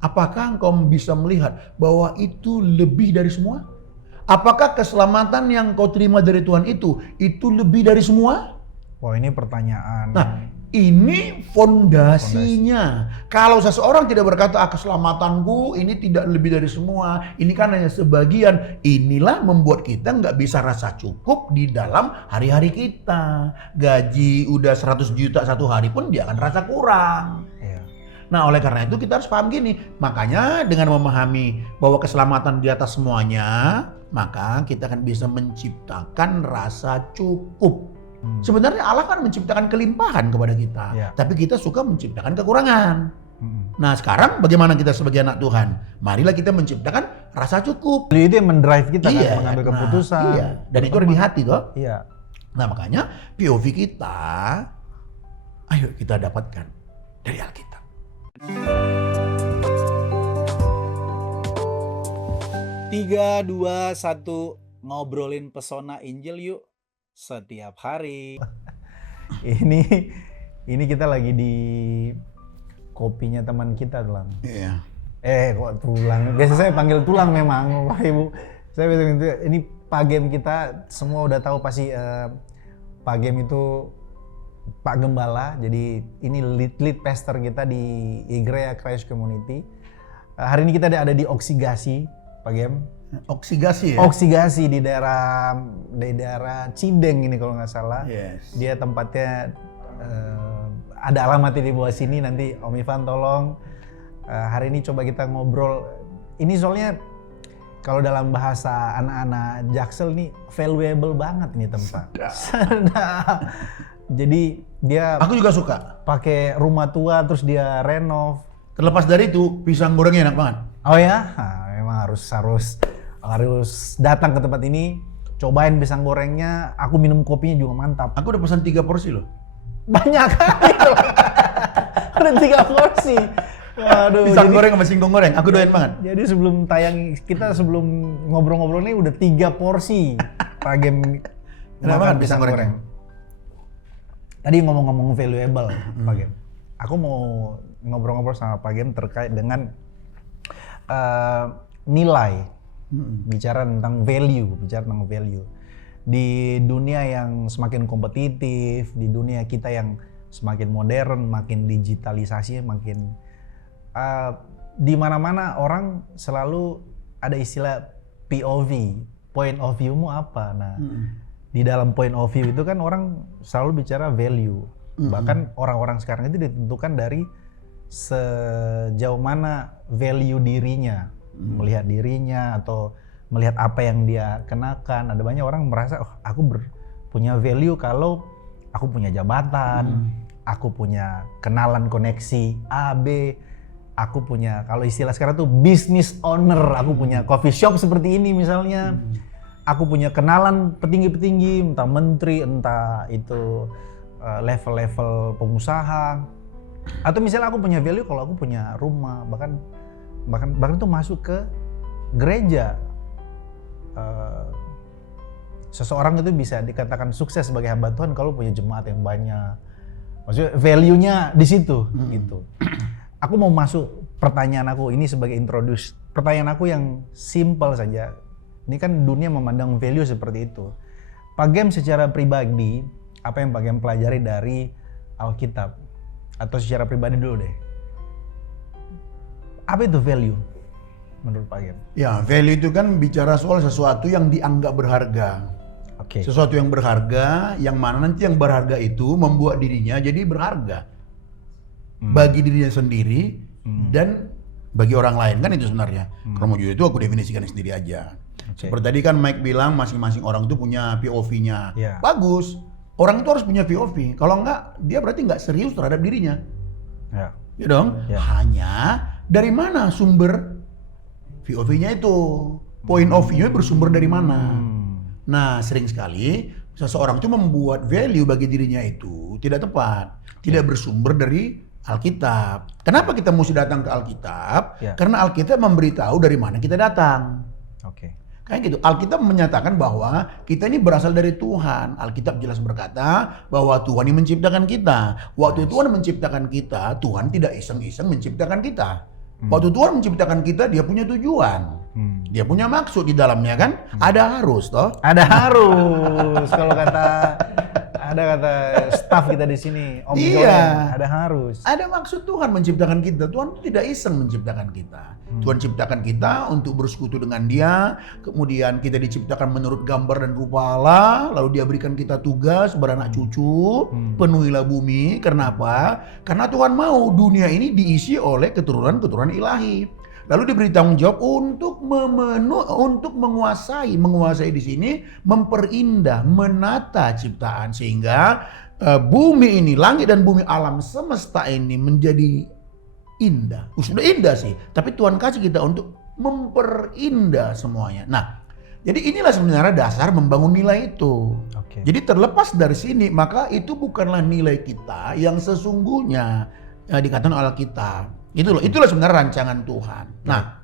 Apakah engkau bisa melihat bahwa itu lebih dari semua? Apakah keselamatan yang kau terima dari Tuhan itu lebih dari semua? Wah, ini pertanyaan. Nah, ini fondasinya. Kalau seseorang tidak berkata, keselamatanku ini tidak lebih dari semua, ini kan hanya sebagian, inilah membuat kita nggak bisa rasa cukup di dalam hari-hari kita. Gaji udah 100 juta satu hari pun dia akan rasa kurang. Iya. Nah, oleh karena itu kita harus paham gini, makanya dengan memahami bahwa keselamatan di atas semuanya, maka kita akan bisa menciptakan rasa cukup. Sebenarnya Allah kan menciptakan kelimpahan kepada kita, tapi kita suka menciptakan kekurangan. Nah, sekarang bagaimana kita sebagai anak Tuhan? Marilah kita menciptakan rasa cukup. Itu yang mendrive kita kan mengambil keputusan. Iya. Dan itu ada di hati toh. Iya. Nah, makanya POV kita, ayo kita dapatkan dari Alkitab. Tiga, dua, satu, ngobrolin pesona Injil yuk. Setiap hari. Ini kita lagi di kopinya teman kita, Tulang. Iya. Kok Tulang? Biasa saya panggil Tulang memang, Bapak Ibu. Saya biasa ini Pak Gem kita semua udah tahu pasti Pak Gem itu Pak Gembala. Jadi ini lead pastor kita di Igrea Christ Community. Hari ini kita ada di Oksigasi, Pak Gem. Oksigasi ya? Oksigasi di daerah Cideng ini kalau nggak salah. Yes. Dia tempatnya ada alamatnya di bawah sini, nanti Om Ivan tolong. Hari ini coba kita ngobrol. Ini soalnya kalau dalam bahasa anak-anak Jaksel nih valuable banget nih tempat. Sedap. Jadi dia Aku juga suka. pakai rumah tua terus dia renov. Terlepas dari itu, pisang gorengnya enak banget. Oh ya, memang harus datang ke tempat ini, cobain pisang gorengnya, aku minum kopinya juga mantap. Aku udah pesan 3 porsi loh. Banyak kali loh. Ada 3 porsi. Waduh. Pisang goreng sama singkong goreng, aku doyan banget. Jadi sebelum ngobrol-ngobrol ini udah 3 porsi Pak Gem Enak banget pisang goreng. Tadi ngomong-ngomong valuable, Pak Gem. Aku mau ngobrol-ngobrol sama Pak Gem terkait dengan nilai. Bicara tentang value. Di dunia yang semakin kompetitif, di dunia kita yang semakin modern, makin digitalisasi, makin di mana-mana orang selalu ada istilah POV, point of view-mu apa. Nah, di dalam point of view itu kan orang selalu bicara value. Bahkan orang-orang sekarang itu ditentukan dari sejauh mana value dirinya. Melihat dirinya atau melihat apa yang dia kenakan. Ada banyak orang merasa, aku punya value kalau aku punya jabatan, aku punya kenalan koneksi A, B, aku punya, kalau istilah sekarang tuh business owner, aku punya coffee shop seperti ini misalnya, aku punya kenalan petinggi-petinggi, entah menteri, entah itu level-level pengusaha, atau misalnya aku punya value kalau aku punya rumah, bahkan tuh masuk ke gereja. Seseorang itu bisa dikatakan sukses sebagai hamba Tuhan kalau punya jemaat yang banyak. Maksudnya value-nya di situ gitu. Aku mau masuk pertanyaan aku ini sebagai introduce. Pertanyaan aku yang simple saja. Ini kan dunia memandang value seperti itu. Pak Gem secara pribadi, apa yang Pak Gem pelajari dari Alkitab? Atau secara pribadi dulu deh. Apa itu value menurut Pak Gem? Ya, value itu kan bicara soal sesuatu yang dianggap berharga. Oke. Sesuatu yang berharga, yang mana nanti yang berharga itu membuat dirinya jadi berharga. Bagi dirinya sendiri dan bagi orang lain, kan itu sebenarnya. Kalau mau jujur itu aku definisikan sendiri aja. Seperti tadi kan Mike bilang masing-masing orang itu punya POV-nya. Bagus. Orang itu harus punya POV. Kalau enggak, dia berarti enggak serius terhadap dirinya. Ya dong? Hanya dari mana sumber POV-nya itu? Point of view-nya bersumber dari mana? Nah, sering sekali seseorang itu membuat value bagi dirinya itu tidak tepat. Tidak bersumber dari Alkitab. Kenapa kita mesti datang ke Alkitab? Karena Alkitab memberitahu dari mana kita datang. Kayak gitu. Alkitab menyatakan bahwa kita ini berasal dari Tuhan. Alkitab jelas berkata bahwa Tuhan yang menciptakan kita. Waktu Tuhan menciptakan kita, Tuhan tidak iseng-iseng menciptakan kita. Waktu Tuhan menciptakan kita, dia punya tujuan. Dia punya maksud di dalamnya kan? Ada harus toh? Ada harus. Kalau ada kata staff kita di sini, Om Iya. Joen, ada harus. Ada maksud Tuhan menciptakan kita. Tuhan tidak iseng menciptakan kita. Tuhan ciptakan kita untuk bersekutu dengan Dia. Kemudian kita diciptakan menurut gambar dan rupa Allah. Lalu Dia berikan kita tugas beranak cucu. Penuhilah bumi. Kenapa? Karena Tuhan mau dunia ini diisi oleh keturunan-keturunan ilahi. Lalu diberi tanggung jawab untuk menguasai di sini, memperindah, menata ciptaan sehingga bumi ini, langit dan bumi, alam semesta ini menjadi indah. Sudah indah sih, tapi Tuhan kasih kita untuk memperindah semuanya. Nah, jadi inilah sebenarnya dasar membangun nilai itu. Oke. Jadi terlepas dari sini, maka itu bukanlah nilai kita yang sesungguhnya dikatakan oleh Alkitab. Itulah sebenarnya rancangan Tuhan. Nah,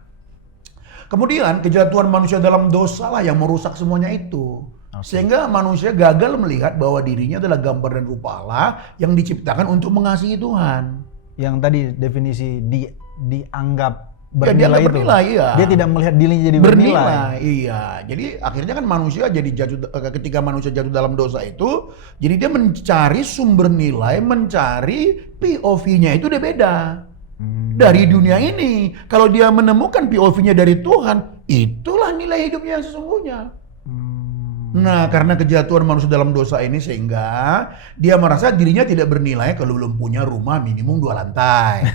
kemudian kejatuhan manusia dalam dosa lah yang merusak semuanya itu. Sehingga manusia gagal melihat bahwa dirinya adalah gambar dan rupa Allah yang diciptakan untuk mengasihi Tuhan. Yang tadi definisi dianggap Ya, dia bernilai nggak itu. bernilai, iya. Dia tidak melihat dirinya jadi bernilai. Iya. Jadi akhirnya kan manusia jadi ketika manusia jatuh dalam dosa itu, jadi dia mencari sumber nilai, mencari POV-nya itu dia beda. Dari dunia ini. Kalau dia menemukan POV-nya dari Tuhan, itulah nilai hidupnya yang sesungguhnya. Nah, karena kejatuhan manusia dalam dosa ini sehingga dia merasa dirinya tidak bernilai kalau belum punya rumah minimum 2 lantai.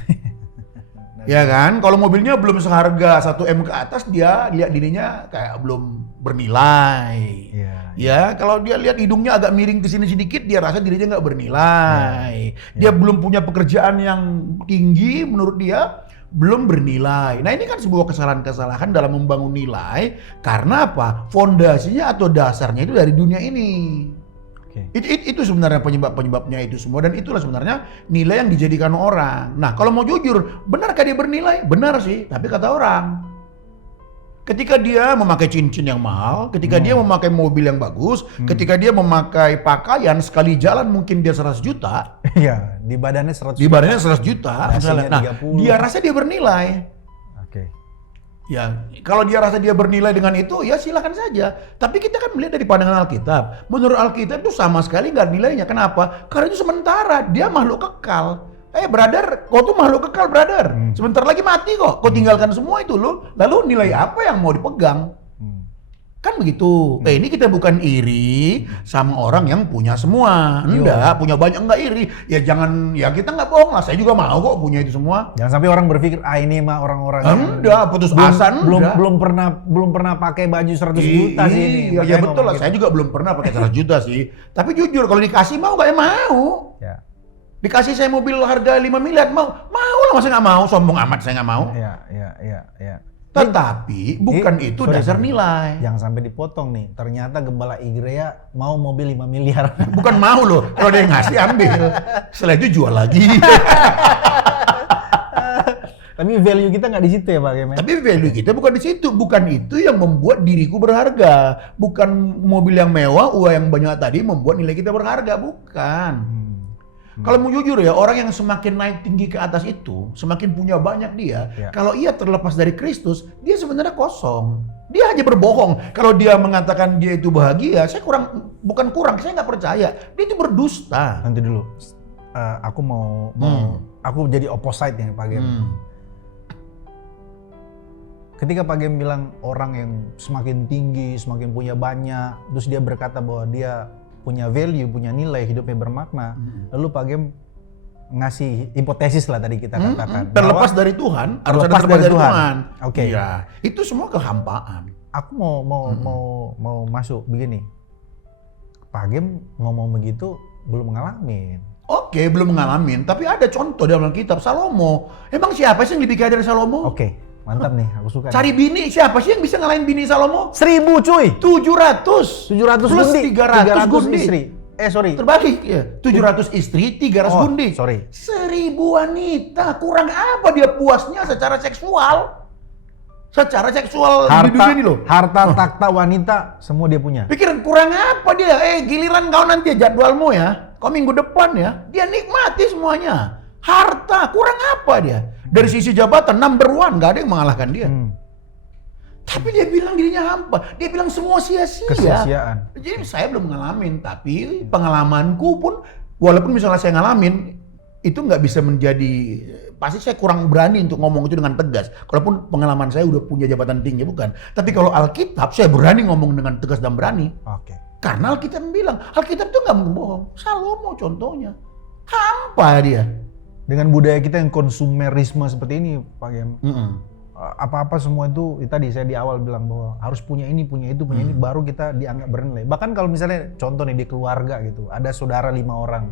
Ya kan? Kalau mobilnya belum seharga 1 M ke atas, dia lihat dirinya kayak belum bernilai. Iya. Ya, kalau dia lihat hidungnya agak miring ke sini sedikit, dia rasa dirinya nggak bernilai. Dia belum punya pekerjaan yang tinggi, menurut dia belum bernilai. Nah, ini kan sebuah kesalahan-kesalahan dalam membangun nilai karena apa? Fondasinya atau dasarnya itu dari dunia ini. Oke. Itu sebenarnya penyebabnya itu semua, dan itulah sebenarnya nilai yang dijadikan orang. Nah, kalau mau jujur, benarkah dia bernilai? Benar sih, tapi kata orang. Ketika dia memakai cincin yang mahal, ketika dia memakai mobil yang bagus, ketika dia memakai pakaian sekali jalan mungkin dia 100 juta. Iya, di badannya 100 Di badannya 100 juta. Dasinya Misalnya. Nah, 30. dia rasa dia bernilai. Oke. Ya, kalau dia rasa dia bernilai dengan itu, ya silakan saja. Tapi kita kan melihat dari pandangan Alkitab. Menurut Alkitab itu sama sekali nggak nilainya. Kenapa? Karena itu sementara. Dia makhluk kekal. Brother, kau tuh makhluk kekal, brother. Sebentar lagi mati kok. Kau tinggalkan semua itu lo. Lalu nilai apa yang mau dipegang? Kan begitu. Ini kita bukan iri sama orang yang punya semua. Enggak, punya banyak enggak iri. Ya jangan, ya kita nggak bohong lah. Saya juga mau kok punya itu semua. Jangan sampai orang berpikir, ini mah orang-orang Enggak, putus asa enggak. belum pernah pakai baju 100 juta sih ini. Iya, ya Makanya betul lah. ngomong Saya juga belum pernah pakai 100 juta sih. Tapi jujur, kalau dikasih mau nggak mau. Ya. Dikasih saya mobil harga 5 miliar, mau lah, masa nggak mau? Sombong amat saya nggak mau. Ya. Tetapi bukan itu sorry, dasar sorry. nilai. Jangan sampai dipotong nih. Ternyata gembala Igrea mau mobil 5 miliar. Bukan mau loh, kalau dia yang ngasih ambil. Setelah itu jual lagi. Tapi value kita nggak di situ ya Pak Kemen? Tapi value kita bukan di situ, bukan itu yang membuat diriku berharga. Bukan mobil yang mewah, uang yang banyak tadi membuat nilai kita berharga, bukan. Kalau mau jujur ya, orang yang semakin naik tinggi ke atas itu, semakin punya banyak dia. Ya. Kalau ia terlepas dari Kristus, dia sebenarnya kosong. Dia hanya berbohong. Kalau dia mengatakan dia itu bahagia, saya bukan kurang, saya nggak percaya. Dia itu berdusta. Nanti dulu. Aku mau aku jadi opposite ya Pak Gem. Ketika Pak Gem bilang orang yang semakin tinggi, semakin punya banyak, terus dia berkata bahwa dia punya value, punya nilai, hidupnya bermakna. Lalu Pak Gem ngasih hipotesis lah tadi kita katakan. Terlepas dari Tuhan, harus ada terlepas terlepas dari dari Tuhan. Tuhan. Oke. Iya, itu semua kehampaan. Aku mau masuk begini. Pak Gem ngomong begitu belum ngalamin. Oke, belum ngalamin, tapi ada contoh dalam Alkitab. Salomo. Emang siapa sih yang lebih kaya dari Salomo? Oke, mantap nih, aku suka. Cari bini, siapa sih yang bisa ngalahin bini Salomo? 1000 cuy. 700 plus gundi. 300 gundi. istri. Sorry. Terbalik ya. 700 istri, 300 gundi. Sorry. 1000 wanita. Kurang apa dia puasnya secara seksual? Secara seksual di dunia ini loh. Harta, takhta, wanita, semua dia punya. Pikiran kurang apa dia? Giliran kau nanti jadwalmu ya. Kau minggu depan ya. Dia nikmati semuanya. Harta, kurang apa dia? Dari sisi jabatan number one, nggak ada yang mengalahkan dia. Hmm. Tapi dia bilang dirinya hampa. Dia bilang semua sia-sia. Kesia-siaan. Jadi saya belum ngalamin, tapi pengalamanku pun, walaupun misalnya saya ngalamin, itu nggak bisa menjadi, pasti saya kurang berani untuk ngomong itu dengan tegas. Kalaupun pengalaman saya udah punya jabatan tinggi, bukan. Tapi kalau Alkitab, saya berani ngomong dengan tegas dan berani. Oke. Karena Alkitab bilang, Alkitab itu nggak bohong. Salomo contohnya, hampa dia. Dengan budaya kita yang konsumerisme seperti ini, Pak Gem, Mm-mm. apa-apa semua itu tadi saya di awal bilang bahwa harus punya ini, punya itu, punya ini, baru kita dianggap bernilai. Bahkan kalau misalnya contoh nih di keluarga gitu, ada saudara 5 orang,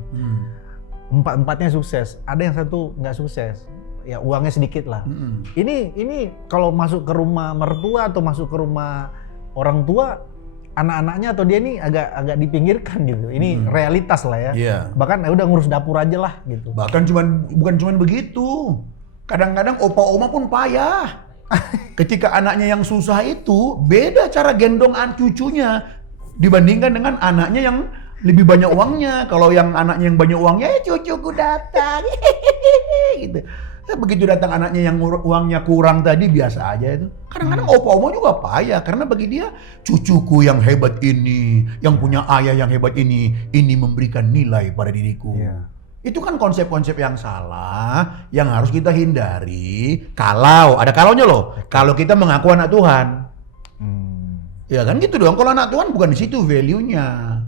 empat-empatnya sukses, ada yang satu nggak sukses, ya uangnya sedikit lah. Ini kalau masuk ke rumah mertua atau masuk ke rumah orang tua, anak-anaknya atau dia ini agak dipinggirkan gitu. Ini realitas lah ya. Iya. Bahkan udah ngurus dapur aja lah gitu. Bahkan bukan cuman begitu. Kadang-kadang opa-oma pun payah. Ketika anaknya yang susah itu, beda cara gendong cucunya dibandingkan dengan anaknya yang lebih banyak uangnya. Kalau yang anaknya yang banyak uangnya, cucuku datang. Gitu. Begitu datang anaknya yang uangnya kurang tadi, biasa aja itu. Kadang-kadang opa-oma juga payah, karena bagi dia cucuku yang hebat ini, yang punya ayah yang hebat ini memberikan nilai pada diriku. Iya. Itu kan konsep-konsep yang salah, yang harus kita hindari. Kalau ada kalaunya loh, kalau kita mengaku anak Tuhan, ya kan gitu dong. Kalau anak Tuhan bukan di situ value-nya,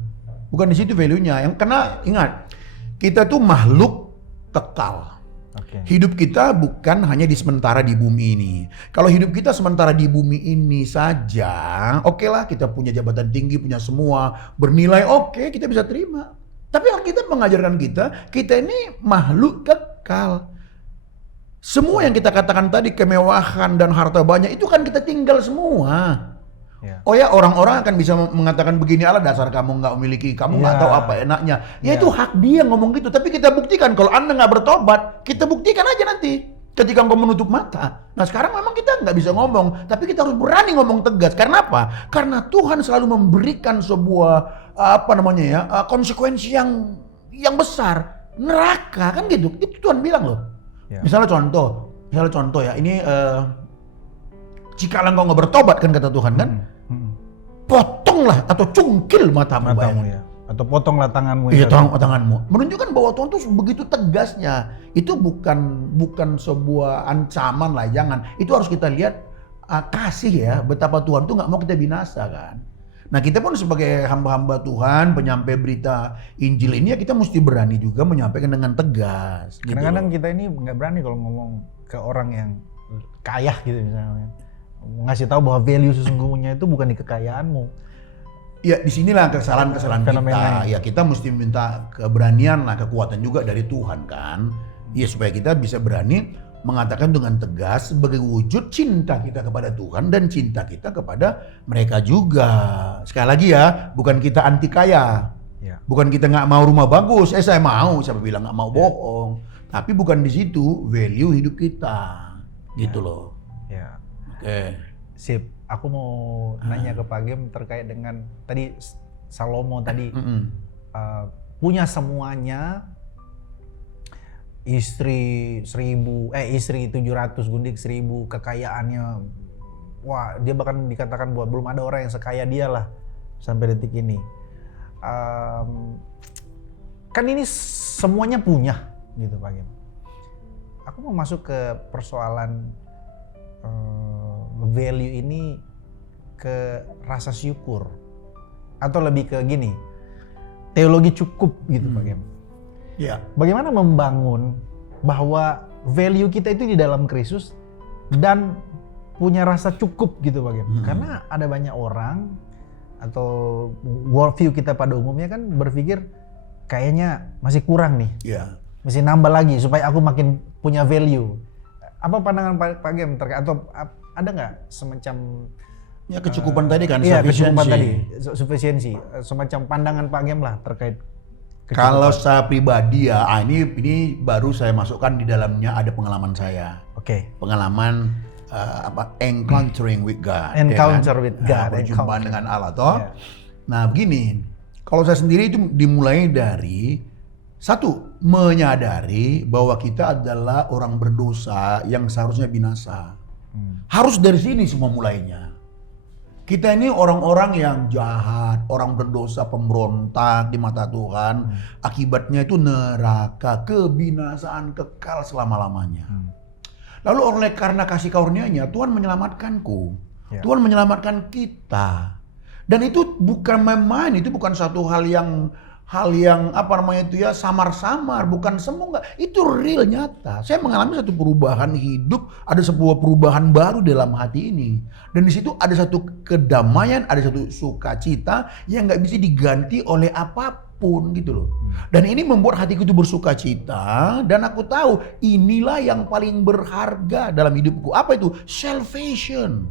bukan di situ value-nya. Yang kena ingat, kita tuh makhluk kekal. Oke. Hidup kita bukan hanya di sementara di bumi ini. Kalau hidup kita sementara di bumi ini saja, oke lah, kita punya jabatan tinggi, punya semua bernilai, oke, kita bisa terima. Tapi Alkitab mengajarkan kita ini makhluk kekal. Semua yang kita katakan tadi, kemewahan dan harta banyak, itu kan kita tinggal semua. Ya. Oh ya, orang-orang akan bisa mengatakan begini, Allah dasar kamu nggak memiliki, kamu nggak Ya. tahu apa enaknya. Ya Ya. itu hak dia ngomong gitu, tapi kita buktikan kalau Anda nggak bertobat, kita buktikan aja nanti. Ketika engkau menutup mata. Nah sekarang memang kita nggak bisa ngomong, tapi kita harus berani ngomong tegas. Karena apa? Karena Tuhan selalu memberikan sebuah konsekuensi yang besar, neraka kan gitu. Itu Tuhan bilang loh. Ya. Misalnya contoh ya, ini jika engkau nggak bertobat kan kata Tuhan kan, potonglah atau cungkil matamu Ya. Atau potonglah tanganmu. Iya, ya. tanganmu. Menunjukkan bahwa Tuhan tuh begitu tegasnya. Itu bukan sebuah ancaman lah, jangan. Itu harus kita lihat kasih ya, betapa Tuhan tuh nggak mau kita binasa kan. Nah kita pun sebagai hamba-hamba Tuhan, penyampai berita Injil ini ya kita mesti berani juga menyampaikan dengan tegas. Gitu Kadang-kadang loh. kita ini nggak berani kalau ngomong ke orang yang kaya gitu misalnya. Ngasih tahu bahwa value sesungguhnya itu bukan di kekayaanmu. Ya disinilah kesalahan-kesalahan kita. Fenomenanya. Ya kita mesti minta keberanian lah, kekuatan juga dari Tuhan kan. Ya supaya kita bisa berani mengatakan dengan tegas sebagai wujud cinta kita kepada Tuhan dan cinta kita kepada mereka juga. Sekali lagi ya, bukan kita anti kaya. Ya. Bukan kita nggak mau rumah bagus. Saya mau, siapa bilang nggak mau bohong. Tapi bukan di situ value hidup kita. Gitu loh. Ya. Oke. Sip. Aku mau nanya ke Pak Gem terkait dengan tadi Salomo tadi punya semuanya, istri 700, gundik 1000, kekayaannya. Wah, dia bahkan dikatakan bahwa belum ada orang yang sekaya dia lah sampai detik ini. Kan ini semuanya punya gitu Pak Gem. Aku mau masuk ke persoalan value ini ke rasa syukur atau lebih ke gini, teologi cukup gitu Pak Gem. Ya. Bagaimana membangun bahwa value kita itu di dalam Kristus dan punya rasa cukup gitu Pak Gem. Karena ada banyak orang atau worldview kita pada umumnya kan berpikir kayaknya masih kurang nih, mesti nambah lagi supaya aku makin punya value. Apa pandangan Pak Gem terkait atau ada nggak semacam Ya kecukupan tadi kan, iya, kecukupan sufficiency. tadi, sufficiency, semacam pandangan Pak Gem lah terkait kecukupan. Kalau saya pribadi ya, ini baru saya masukkan di dalamnya ada pengalaman saya. Oke. Pengalaman encountering with God. Encounter ya kan? with God, Perjumpaan encounter. dengan Allah toh. Ya. Nah begini, kalau saya sendiri itu dimulai dari Satu, menyadari bahwa kita adalah orang berdosa yang seharusnya binasa. Harus dari sini semua mulainya. Kita ini orang-orang yang jahat, orang berdosa, pemberontak di mata Tuhan. Akibatnya itu neraka, kebinasaan kekal selama-lamanya. Lalu karena kasih karunia-Nya, Tuhan menyelamatkanku. Ya. Tuhan menyelamatkan kita. Dan itu bukan main-main, itu bukan satu hal yang samar-samar, bukan semua, enggak. Itu real, nyata. Saya mengalami satu perubahan hidup, ada sebuah perubahan baru dalam hati ini. Dan di situ ada satu kedamaian, ada satu sukacita yang nggak bisa diganti oleh apapun gitu loh. Dan ini membuat hatiku itu bersukacita, dan aku tahu inilah yang paling berharga dalam hidupku. Apa itu? Salvation.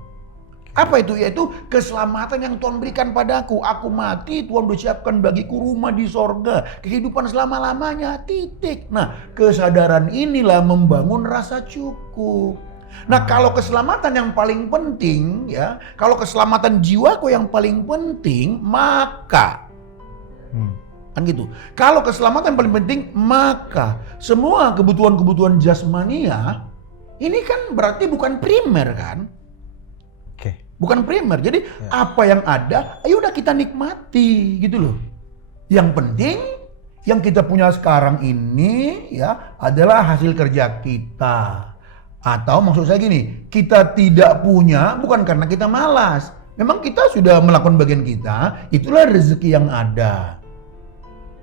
Apa itu? Yaitu keselamatan yang Tuhan berikan padaku. Aku mati, Tuhan siapkan bagiku rumah di sorga. Kehidupan selama-lamanya, titik. Nah, kesadaran inilah membangun rasa cukup. Nah, kalau keselamatan yang paling penting, ya, kalau keselamatan jiwaku yang paling penting, maka kan gitu. Kalau keselamatan yang paling penting, maka semua kebutuhan-kebutuhan jasmania ini kan berarti bukan primer kan? Bukan primer. Jadi apa yang ada, ayo udah kita nikmati gitu loh. Yang penting yang kita punya sekarang ini ya adalah hasil kerja kita. Atau maksud saya gini, kita tidak punya bukan karena kita malas. Memang kita sudah melakukan bagian kita, itulah rezeki yang ada.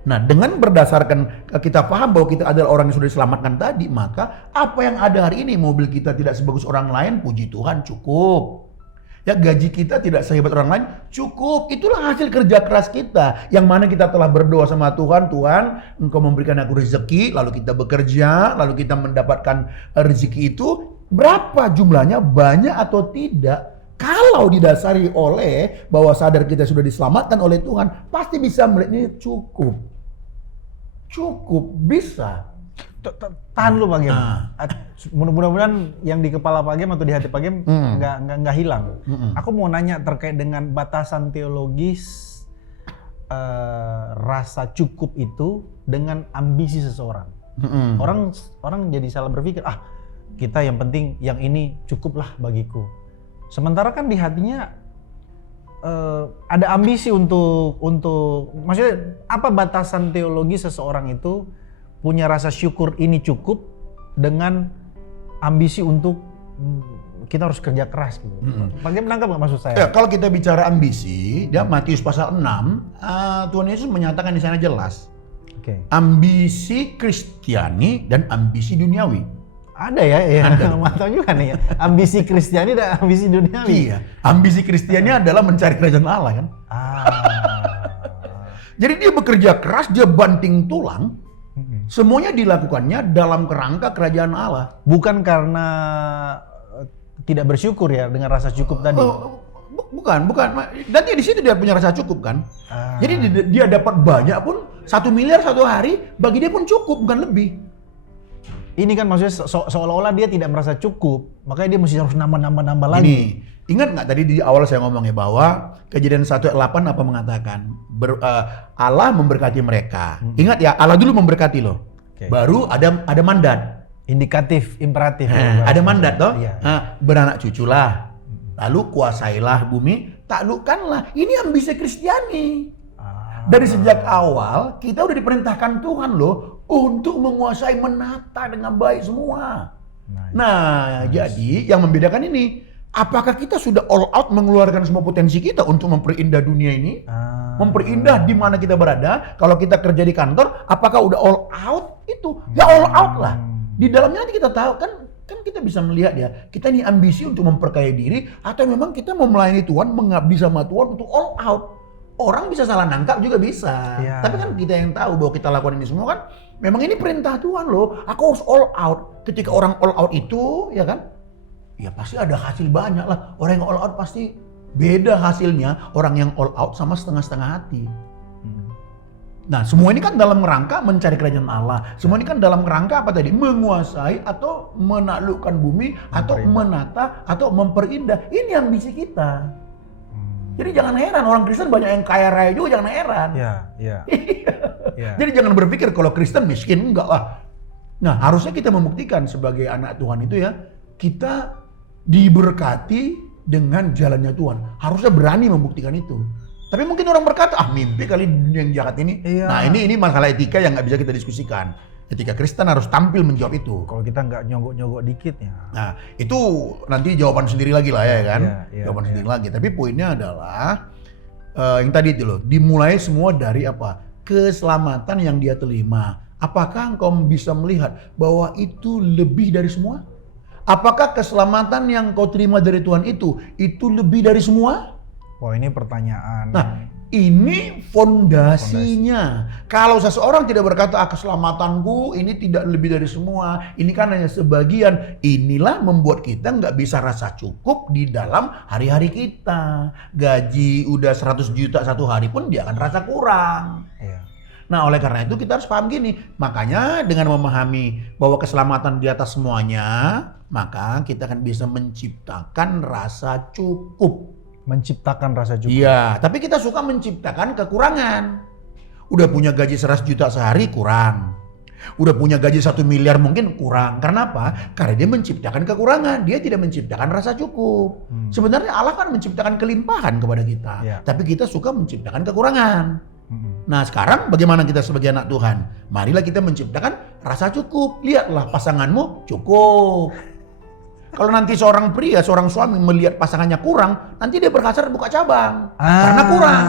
Nah, dengan berdasarkan kita paham bahwa kita adalah orang yang sudah diselamatkan tadi, maka apa yang ada hari ini, mobil kita tidak sebagus orang lain, puji Tuhan cukup. Ya, gaji kita tidak sehebat orang lain, cukup. Itulah hasil kerja keras kita. Yang mana kita telah berdoa sama Tuhan, Tuhan Engkau memberikan aku rezeki, lalu kita bekerja, lalu kita mendapatkan rezeki itu. Berapa jumlahnya, banyak atau tidak? Kalau didasari oleh bahwa sadar kita sudah diselamatkan oleh Tuhan, pasti bisa melihat ini cukup. Cukup, bisa. Tahan lu Pak Gem. Mudah-mudahan yang di kepala Pak Gem atau di hati Pak Gem nggak hilang. Aku mau nanya terkait dengan batasan teologis rasa cukup itu dengan ambisi seseorang. Orang jadi salah berpikir, kita yang penting yang ini cukuplah bagiku. Sementara kan di hatinya ada ambisi untuk maksudnya apa batasan teologi seseorang itu punya rasa syukur ini cukup dengan ambisi untuk kita harus kerja keras gitu. Bagaimana menangkap nggak maksud saya? Ya, kalau kita bicara ambisi, dia Matius pasal 6, Tuhan Yesus menyatakan di sana jelas. Ambisi Kristiani dan ambisi duniawi. Ada ya, mantap juga nih ya. Ambisi Kristiani dan ambisi duniawi. Iya, ambisi Kristiani adalah mencari kerajaan Allah kan. Jadi dia bekerja keras, dia banting tulang. Semuanya dilakukannya dalam kerangka kerajaan Allah. Bukan karena tidak bersyukur ya dengan rasa cukup tadi. Bukan. Dan dia di situ dia punya rasa cukup kan. Jadi dia dapat banyak pun 1 miliar satu hari bagi dia pun cukup, bukan lebih. Ini kan maksudnya seolah-olah dia tidak merasa cukup, makanya dia mesti harus nambah lagi. Ini, ingat nggak tadi di awal saya ngomongnya bahwa Kejadian 1:8 apa mengatakan Allah memberkati mereka. Ingat ya, Allah dulu memberkati loh. Baru ada mandat. Indikatif, imperatif. Ada mandat toh. Iya. Beranak cuculah. Lalu kuasailah bumi, taklukkanlah. Ini ambisi Kristiani. Dari sejak awal kita udah diperintahkan Tuhan loh untuk menguasai, menata dengan baik semua. Jadi yang membedakan ini, apakah kita sudah all out mengeluarkan semua potensi kita untuk memperindah dunia ini? Memperindah di mana kita berada. Kalau kita kerja di kantor, apakah udah all out itu? Ya all out lah. Di dalamnya nanti kita tahu kan kita bisa melihat ya, kita ini ambisi untuk memperkaya diri atau memang kita mau melayani Tuhan, mengabdi sama Tuhan untuk all out. Orang bisa salah nangkap juga bisa. Tapi kan kita yang tahu bahwa kita lakukan ini semua kan memang ini perintah Tuhan loh. Aku harus all out. Ketika orang all out itu ya kan, ya pasti ada hasil banyak lah. Orang yang all out pasti beda hasilnya orang yang all out sama setengah-setengah hati. Nah, semua ini kan dalam rangka mencari kerajaan Allah. Semua ini kan dalam rangka apa tadi? Menguasai atau menaklukkan bumi atau menata atau memperindah. Ini ambisi kita. Jadi jangan heran orang Kristen banyak yang kaya raya juga, jangan heran. Iya. Jadi jangan berpikir kalau Kristen miskin, enggak lah. Nah, harusnya kita membuktikan sebagai anak Tuhan itu ya, kita diberkati dengan jalannya Tuhan. Harusnya berani membuktikan itu. Tapi mungkin orang berkata, mimpi kali dunia yang jahat ini. Iya. Nah, ini masalah etika yang nggak bisa kita diskusikan. Etika Kristen harus tampil menjawab itu. Kalau kita nggak nyogok-nyogok dikit ya. Nah, itu nanti jawaban sendiri lagi lah ya kan. Jawaban iya. sendiri lagi. Tapi poinnya adalah yang tadi itu loh, dimulai semua dari apa? Keselamatan yang dia terima. Apakah engkau bisa melihat bahwa itu lebih dari semua? Apakah keselamatan yang kau terima dari Tuhan itu lebih dari semua? Wah, ini pertanyaan. Nah, ini fondasinya. Kalau seseorang tidak berkata, keselamatanku ini tidak lebih dari semua, ini kan hanya sebagian. Inilah membuat kita nggak bisa rasa cukup di dalam hari-hari kita. Gaji udah 100 juta satu hari pun dia akan rasa kurang. Iya. Nah, oleh karena itu kita harus paham gini. Makanya dengan memahami bahwa keselamatan di atas semuanya, maka kita akan bisa menciptakan rasa cukup. Menciptakan rasa cukup. Iya, tapi kita suka menciptakan kekurangan. Udah punya gaji 100 juta sehari kurang. Udah punya gaji 1 miliar mungkin kurang. Karena apa? Karena dia menciptakan kekurangan. Dia tidak menciptakan rasa cukup. Sebenarnya Allah kan menciptakan kelimpahan kepada kita. Iya. Tapi kita suka menciptakan kekurangan. Nah, sekarang bagaimana kita sebagai anak Tuhan? Marilah kita menciptakan rasa cukup. Lihatlah pasanganmu cukup. Kalau nanti seorang pria, seorang suami melihat pasangannya kurang, nanti dia berhasrat buka cabang. Karena kurang.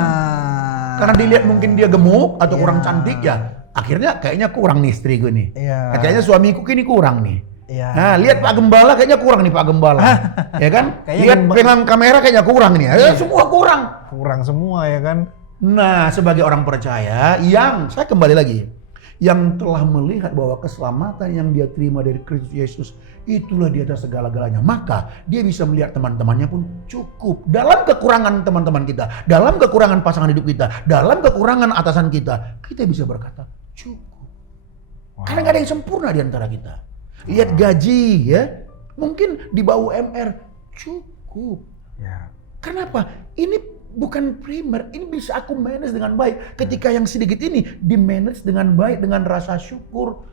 Karena dilihat mungkin dia gemuk atau kurang cantik ya. Akhirnya kayaknya kurang nih istri gue nih. Iya. Kayaknya suamiku ini kurang nih. Iya. Nah, lihat Pak Gembala kayaknya kurang nih Pak Gembala. Ya kan? Kayaknya Lihat pegang kamera kayaknya kurang nih. Semua kurang. Kurang semua ya kan. Nah, sebagai orang percaya yang saya kembali lagi, yang telah melihat bahwa keselamatan yang dia terima dari Kristus Yesus itulah di atas segala-galanya, maka dia bisa melihat teman-temannya pun cukup. Dalam kekurangan teman-teman kita, dalam kekurangan pasangan hidup kita, dalam kekurangan atasan kita, kita bisa berkata cukup. Karena nggak ada yang sempurna di antara kita. Lihat gaji ya, mungkin di bawah UMR cukup. Ya. Kenapa? Ini bukan primer, ini bisa aku manage dengan baik. Ketika yang sedikit ini di-manage dengan baik, dengan rasa syukur.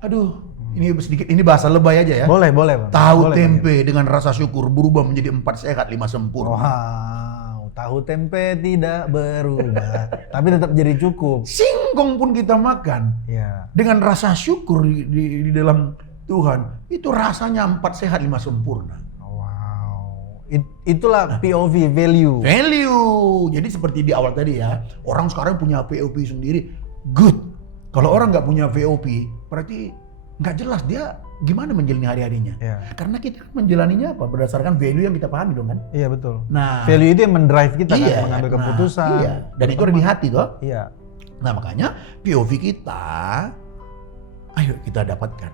Aduh, ini sedikit, ini bahasa lebay aja ya. Boleh Bang. Tahu Boleh, tempe dengan rasa syukur berubah menjadi 4 sehat 5 sempurna. Wow, tahu tempe tidak berubah, tapi tetap jadi cukup. Singkong pun kita makan. Ya. Dengan rasa syukur di dalam Tuhan, itu rasanya 4 sehat 5 sempurna. Itulah POV value. Value. Jadi seperti di awal tadi ya, orang sekarang punya VOP sendiri, good. Kalau orang nggak punya VOP, berarti nggak jelas dia gimana menjalani hari-harinya. Ya. Karena kita menjalaninya apa? Berdasarkan value yang kita pahami dong kan. Iya betul. Nah, Value itu yang mendrive kita iya, kan, mengambil keputusan. Iya. Dan itu ada di hati toh. Iya. Nah makanya POV kita, ayo kita dapatkan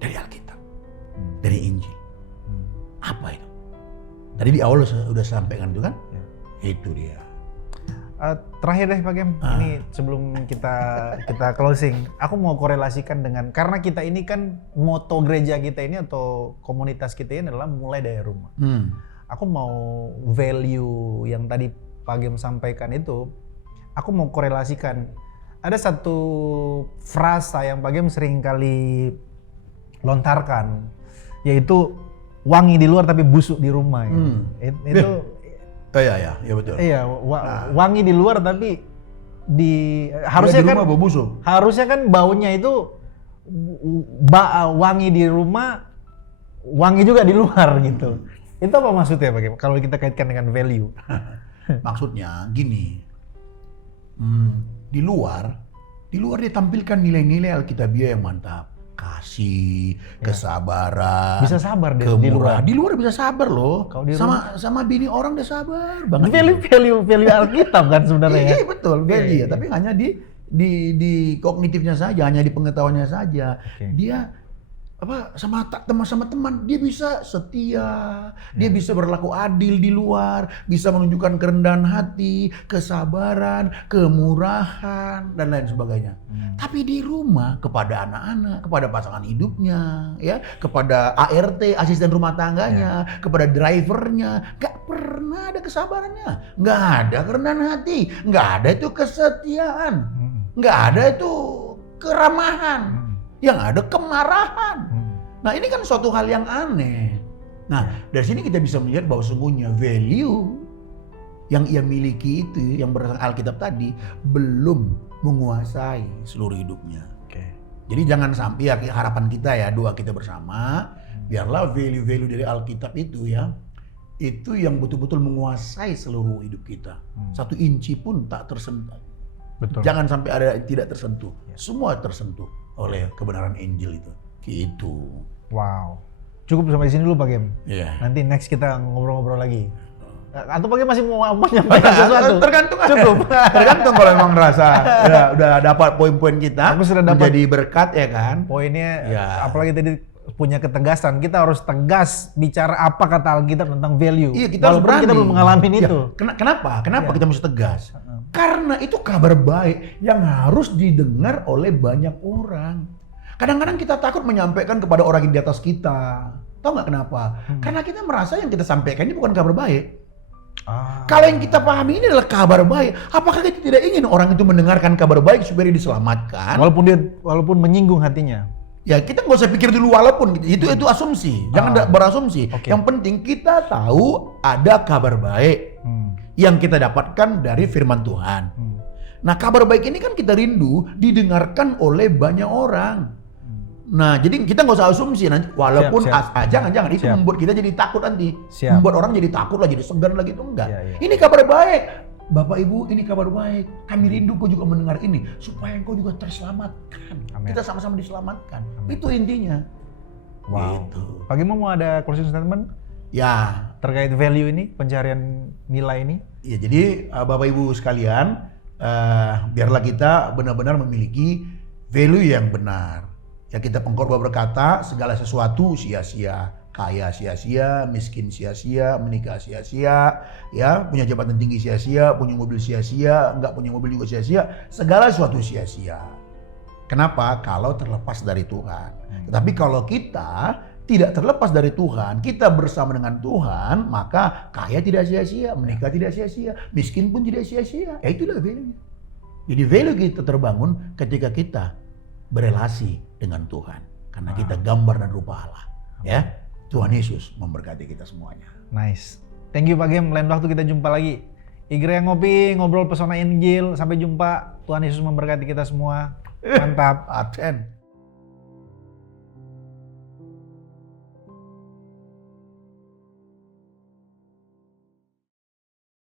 dari Alkitab, dari Injil. Apa itu? Tadi di awal udah sampaikan itu kan? Ya. Itu dia. Terakhir deh Pak Gem, ini sebelum kita closing, aku mau korelasikan dengan, karena kita ini kan moto gereja kita ini atau komunitas kita ini adalah mulai dari rumah. Aku mau value yang tadi Pak Gem sampaikan itu, aku mau korelasikan. Ada satu frasa yang Pak Gem sering kali lontarkan, yaitu wangi di luar tapi busuk di rumah. Itu iya betul. iya, wangi di luar tapi harusnya di kan rumah bau busuk. Harusnya kan baunya itu wangi di rumah, wangi juga di luar gitu. Itu apa maksudnya Pak? Kalau kita kaitkan dengan value. Maksudnya gini. Di luar dia tampilkan nilai-nilai Alkitabiah yang mantap. Kasih, kesabaran, Bisa sabar deh kemurahan. di luar. Di luar bisa sabar loh. Kalau di sama bini orang dia sabar banget. Value Alkitab kan sebenarnya ya. Iya betul, value. Tapi hanya di kognitifnya saja, hanya di pengetahuannya saja. Oke. Dia sama teman, dia bisa setia, dia bisa berlaku adil di luar, bisa menunjukkan kerendahan hati, kesabaran, kemurahan dan lain sebagainya. Tapi di rumah kepada anak-anak, kepada pasangan hidupnya, ya, kepada ART, asisten rumah tangganya, kepada drivernya, nggak pernah ada kesabarannya, nggak ada kerendahan hati, nggak ada itu kesetiaan, nggak ada itu keramahan. Yang ada kemarahan. Nah ini kan suatu hal yang aneh. Nah dari sini kita bisa melihat bahwa sungguhnya value yang ia miliki itu, yang berdasarkan Alkitab tadi, belum menguasai seluruh hidupnya. Jadi jangan sampai, ya harapan kita ya, doa kita bersama, biarlah value-value dari Alkitab itu ya, itu yang betul-betul menguasai seluruh hidup kita. 1 inci pun tak tersentuh. Betul. Jangan sampai ada yang tidak tersentuh. Semua tersentuh oleh kebenaran Injil itu. Gitu. Wow. Cukup sampai sini dulu Pak Gem. Iya. Nanti next kita ngobrol-ngobrol lagi. Atau Pak Gem masih mau menyampaikan sesuatu? Tergantung aja. Cukup. Tergantung kalau emang ngerasa udah dapat poin-poin kita, Aku sudah dapat menjadi berkat ya kan. Poinnya, Ya. apalagi tadi punya ketegasan. Kita harus tegas bicara apa kata Alkitab tentang value. Iya, kita harus Walaupun berani. kita belum mengalami Ya, itu. Kenapa Ya. kita mesti tegas? Karena itu kabar baik yang harus didengar oleh banyak orang. Kadang-kadang kita takut menyampaikan kepada orang yang di atas kita. Tahu nggak kenapa? Karena kita merasa yang kita sampaikan ini bukan kabar baik. Kalau yang kita pahami ini adalah kabar baik, apakah kita tidak ingin orang itu mendengarkan kabar baik supaya dia diselamatkan? Walaupun menyinggung hatinya. Ya kita nggak usah pikir dulu walaupun itu asumsi, jangan berasumsi. Oke. Yang penting kita tahu ada kabar baik yang kita dapatkan dari firman Tuhan. Nah kabar baik ini kan kita rindu didengarkan oleh banyak orang. Nah jadi kita nggak usah asumsi nanti walaupun Siap. jangan itu Siap. membuat kita jadi takut nanti, Siap. membuat orang jadi takut lah, jadi segan lagi itu enggak. Iya. Ini kabar baik. Bapak Ibu, ini kabar baik. Kami rindu kau juga mendengar ini supaya engkau juga terselamatkan. Amin. Kita sama-sama diselamatkan. Amin. Itu intinya. Wow. Gitu. Pak Gem mau ada closing statement Ya, terkait value ini, pencarian nilai ini? ya jadi Bapak Ibu sekalian, biarlah kita benar-benar memiliki value yang benar. Ya kita pengkhotbah berkata segala sesuatu sia-sia, kaya sia-sia, miskin sia-sia, menikah sia-sia, ya punya jabatan tinggi sia-sia, punya mobil sia-sia, enggak punya mobil juga sia-sia, segala sesuatu sia-sia. Kenapa? Kalau terlepas dari Tuhan. Tetapi kalau kita tidak terlepas dari Tuhan, kita bersama dengan Tuhan, maka kaya tidak sia-sia, menikah tidak sia-sia, miskin pun tidak sia-sia. Ya itulah value. Jadi value kita terbangun ketika kita berelasi dengan Tuhan. Karena kita gambar dan rupa Allah. Ya, Tuhan Yesus memberkati kita semuanya. Nice. Thank you Pak Gem, lain waktu kita jumpa lagi. Igre yang ngopi, ngobrol pesona Injil. Sampai jumpa. Tuhan Yesus memberkati kita semua. Mantap. Aten.